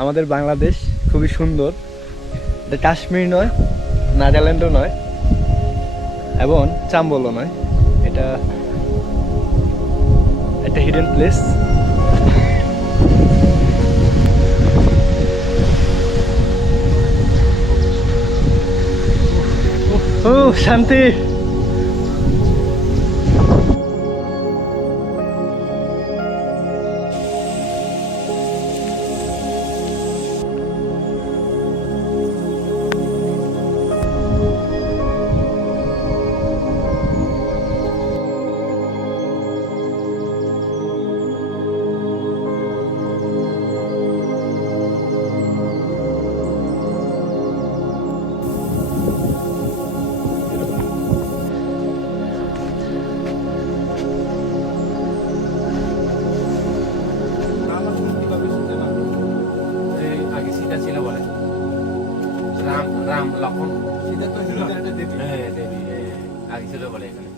আমাদের বাংলাদেশ খুবই সুন্দর। এটা কাশ্মীর নয়, নাগাল্যান্ডও নয়, এবং চাম্বলও নয়। এটা একটা হিডেন প্লেস। ও শান্তি। রাম রাম লক্ষণ সেটা তো হিরোদের একটা দেবী। হ্যাঁ দেবী আগে ছিল বলে এখানে।